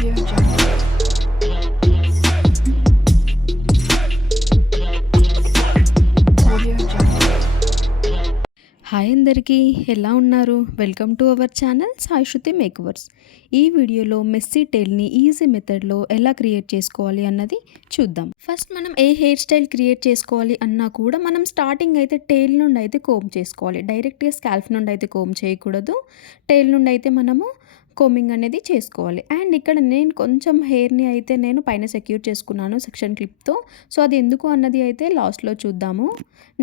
Audio Jungle. Audio Jungle. Hi అందరికీ, ఎలా ఉన్నారు? Welcome to our channel Sai Shruti makeovers. ఈ వీడియోలో మెస్సీ టైల్ని ఈజీ మెథడ్లో ఎలా క్రియేట్ చేసుకోవాలి అన్నది చూద్దాం. ఫస్ట్ మనం ఏ హెయిర్ స్టైల్ క్రియేట్ చేసుకోవాలి అన్నా కూడా మనం స్టార్టింగ్ అయితే టైల్ నుండి అయితే కోమ్ చేసుకోవాలి. డైరెక్ట్గా స్కాల్ఫ్ నుండి అయితే కోమ్ చేయకూడదు. టైల్ నుండి అయితే మనము కోమింగ్ అనేది చేసుకోవాలి. అండ్ ఇక్కడ నేను కొంచెం హెయిర్ని అయితే నేను పైన సెక్యూర్ చేసుకున్నాను సెక్షన్ క్లిప్తో. సో అది ఎందుకు అన్నది అయితే లాస్ట్లో చూద్దాము.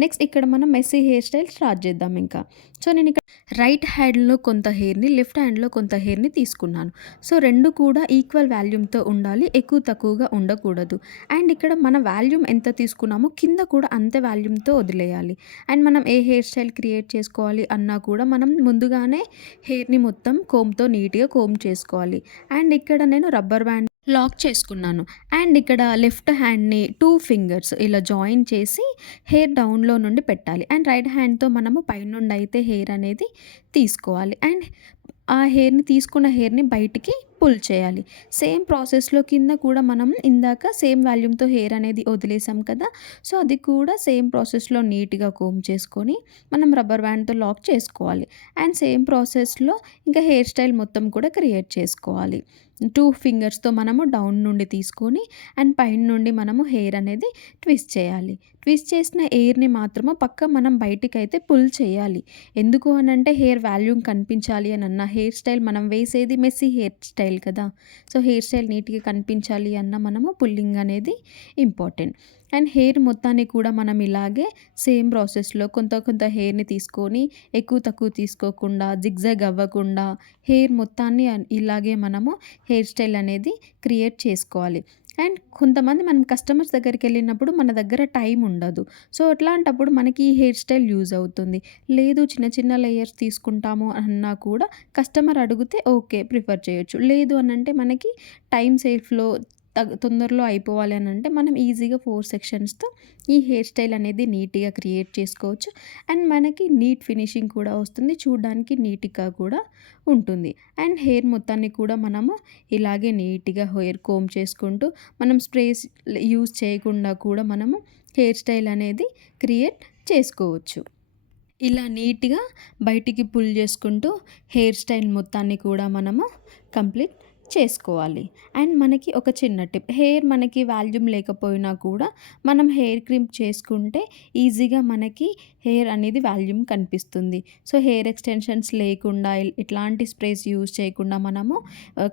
నెక్స్ట్ ఇక్కడ మనం మెస్సీ హెయిర్ స్టైల్ స్టార్ట్ చేద్దాం. ఇంకా సో నేను ఇక్కడ రైట్ హ్యాండ్లో కొంత హెయిర్ని, లెఫ్ట్ హ్యాండ్లో కొంత హెయిర్ని తీసుకున్నాను. సో రెండు కూడా ఈక్వల్ వాల్యూమ్తో ఉండాలి, ఎక్కువ తక్కువగా ఉండకూడదు. అండ్ ఇక్కడ మన వాల్యూమ్ ఎంత తీసుకున్నామో కింద కూడా అంతే వాల్యూమ్తో వదిలేయాలి. అండ్ మనం ఏ హెయిర్ స్టైల్ క్రియేట్ చేసుకోవాలి అన్నా కూడా మనం ముందుగానే హెయిర్ని మొత్తం కోమ్తో నీట్గా కోమ్ చేసుకోవాలి. అండ్ ఇక్కడ నేను రబ్బర్ బ్యాండ్ లాక్ చేసుకున్నాను. అండ్ ఇక్కడ లెఫ్ట్ హ్యాండ్ని 2 ఫింగర్స్ ఇలా జాయిన్ చేసి హెయిర్ డౌన్లో నుండి పెట్టాలి. అండ్ రైట్ హ్యాండ్తో మనము పైనుండి అయితే హెయిర్ అనేది తీసుకోవాలి. అండ్ ఆ హెయిర్ని తీసుకున్న హెయిర్ని బయటికి పుల్ చేయాలి. సేమ్ ప్రాసెస్లో కింద కూడా మనం ఇందాక సేమ్ వాల్యూమ్తో హెయిర్ అనేది వదిలేసాం కదా. సో అది కూడా సేమ్ ప్రాసెస్లో నీట్గా కోమ్ చేసుకొని మనం రబ్బర్ బ్యాండ్తో లాక్ చేసుకోవాలి. అండ్ సేమ్ ప్రాసెస్లో ఇంకా హెయిర్ స్టైల్ మొత్తం కూడా క్రియేట్ చేసుకోవాలి. 2 ఫింగర్స్తో మనము డౌన్ నుండి తీసుకొని అండ్ పైన నుండి మనము హెయిర్ అనేది ట్విస్ట్ చేయాలి. ట్విస్ట్ చేసిన హెయిర్ని మాత్రము పక్క మనం బయటికి అయితే పుల్ చేయాలి. ఎందుకు అని అంటే హెయిర్ వాల్యూమ్ కనిపించాలి అని అన్న, హెయిర్ స్టైల్ మనం వేసేది మెస్సీ హెయిర్ స్టైల్ కదా. సో హెయిర్ స్టైల్ నీట్గా కనిపించాలి అన్న మనము పుల్లింగ్ అనేది ఇంపార్టెంట్. అండ్ హెయిర్ మొత్తాన్ని కూడా మనం ఇలాగే సేమ్ ప్రాసెస్లో కొంత హెయిర్ని తీసుకొని ఎక్కువ తక్కువ తీసుకోకుండా, జిగ్జాగ్ అవ్వకుండా హెయిర్ మొత్తాన్ని ఇలాగే మనము హెయిర్ స్టైల్ అనేది క్రియేట్ చేసుకోవాలి. అండ్ కొంతమంది మనం కస్టమర్స్ దగ్గరికి వెళ్ళినప్పుడు మన దగ్గర టైం ఉండదు. సో అట్లాంటప్పుడు మనకి ఈ హెయిర్ స్టైల్ యూజ్ అవుతుంది. లేదు చిన్న చిన్న లేయర్స్ తీసుకుంటాము అన్నా కూడా కస్టమర్ అడిగితే ఓకే ప్రిఫర్ చేయొచ్చు. లేదు అని అంటే మనకి టైం సేఫ్లో తొందరలో అయిపోవాలి అని అంటే మనం ఈజీగా 4 సెక్షన్స్తో ఈ హెయిర్ స్టైల్ అనేది నీట్గా క్రియేట్ చేసుకోవచ్చు. అండ్ మనకి నీట్ ఫినిషింగ్ కూడా వస్తుంది, చూడడానికి నీట్గా కూడా ఉంటుంది. అండ్ హెయిర్ మొత్తాన్ని కూడా మనము ఇలాగే నీట్గా హెయిర్ కోమ్ చేసుకుంటూ మనం స్ప్రేస్ యూజ్ చేయకుండా కూడా మనము హెయిర్ స్టైల్ అనేది క్రియేట్ చేసుకోవచ్చు. ఇలా నీట్గా బయటికి పుల్ చేసుకుంటూ హెయిర్ స్టైల్ మొత్తాన్ని కూడా మనము కంప్లీట్ చేసుకోవాలి. అండ్ మనకి ఒక చిన్న టిప్, హెయిర్ మనకి వాల్యూమ్ లేకపోయినా కూడా మనం హెయిర్ క్రింప్ చేసుకుంటే ఈజీగా మనకి హెయిర్ అనేది వాల్యూమ్ కనిపిస్తుంది. సో హెయిర్ ఎక్స్టెన్షన్స్ లేకుండా ఇట్లాంటి స్ప్రేస్ యూజ్ చేయకుండా మనము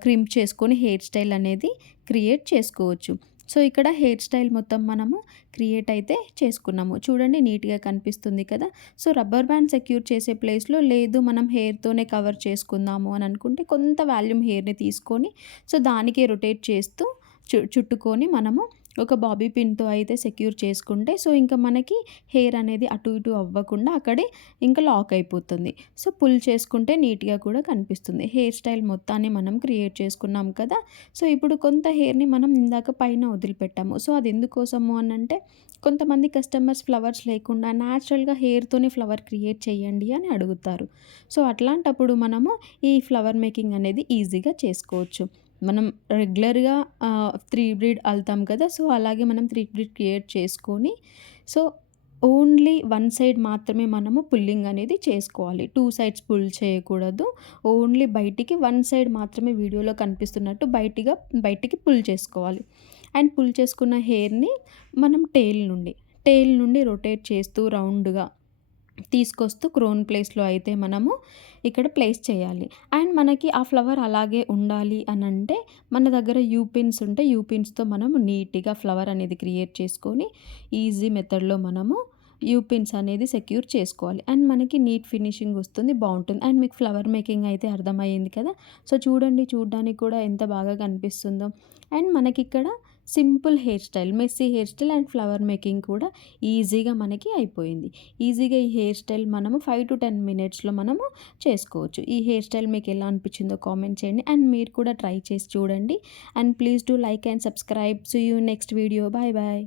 క్రింప్ చేసుకొని హెయిర్ స్టైల్ అనేది క్రియేట్ చేసుకోవచ్చు. సో ఇక్కడ హెయిర్ స్టైల్ మొత్తం మనము క్రియేట్ అయితే చేసుకున్నాము. చూడండి నీట్గా కనిపిస్తుంది కదా. సో రబ్బర్ బ్యాండ్ సెక్యూర్ చేసే ప్లేస్లో లేదు మనం హెయిర్తోనే కవర్ చేసుకుందాము అని అనుకుంటే కొంత వాల్యూమ్ హెయిర్ని తీసుకొని సో దానికే రొటేట్ చేస్తూ చుట్టుకొని మనము ఒక బాబీ పిన్తో అయితే సెక్యూర్ చేసుకుంటే సో ఇంకా మనకి హెయిర్ అనేది అటు ఇటు అవ్వకుండా అక్కడే ఇంకా లాక్ అయిపోతుంది. సో పుల్ చేసుకుంటే నీట్గా కూడా కనిపిస్తుంది. హెయిర్ స్టైల్ మొత్తాన్ని మనం క్రియేట్ చేసుకున్నాం కదా. సో ఇప్పుడు కొంత హెయిర్ని మనం ఇందాక పైన వదిలిపెట్టాము. సో అది ఎందుకోసము అని అంటే కొంతమంది కస్టమర్స్ ఫ్లవర్స్ లేకుండా న్యాచురల్గా హెయిర్తోనే ఫ్లవర్ క్రియేట్ చేయండి అని అడుగుతారు. సో అట్లాంటప్పుడు మనము ఈ ఫ్లవర్ మేకింగ్ అనేది ఈజీగా చేసుకోవచ్చు. మనం రెగ్యులర్గా 3 బ్రీడ్ అల్లుతాం కదా. సో అలాగే మనం 3 బ్రీడ్ క్రియేట్ చేసుకొని సో ఓన్లీ 1 సైడ్ మాత్రమే మనము పుల్లింగ్ అనేది చేసుకోవాలి. 2 సైడ్స్ పుల్ చేయకూడదు. ఓన్లీ బయటికి 1 సైడ్ మాత్రమే వీడియోలో కనిపిస్తున్నట్టు బయటికి పుల్ చేసుకోవాలి. అండ్ పుల్ చేసుకున్న హెయిర్ని మనం టెయిల్ నుండి రొటేట్ చేస్తూ రౌండ్గా తీసుకొస్తూ క్రోన్ ప్లేస్లో అయితే మనము ఇక్కడ ప్లేస్ చేయాలి. అండ్ మనకి ఆ ఫ్లవర్ అలాగే ఉండాలి అని అంటే మన దగ్గర యూపిన్స్ ఉంటే యూపిన్స్తో మనము నీట్గా ఫ్లవర్ అనేది క్రియేట్ చేసుకొని ఈజీ మెథడ్లో మనము యూపిన్స్ అనేది సెక్యూర్ చేసుకోవాలి. అండ్ మనకి నీట్ ఫినిషింగ్ వస్తుంది, బాగుంటుంది. అండ్ మీకు ఫ్లవర్ మేకింగ్ అయితే అర్థమయ్యింది కదా. సో చూడండి, చూడడానికి కూడా ఎంత బాగా కనిపిస్తుందో. అండ్ మనకి ఇక్కడ simple hair style, messy hair style and flower making కూడా ఈజీగా మనకి అయిపోయింది. ఈజీగా ఈ హెయిర్ స్టైల్ మనము 5 to 10 మినిట్స్లో మనము చేసుకోవచ్చు. ఈ హెయిర్ స్టైల్ మీకు ఎలా అనిపించిందో కామెంట్ చేయండి. అండ్ మీరు కూడా ట్రై చేసి చూడండి. And please do like and subscribe. See you next video. Bye bye.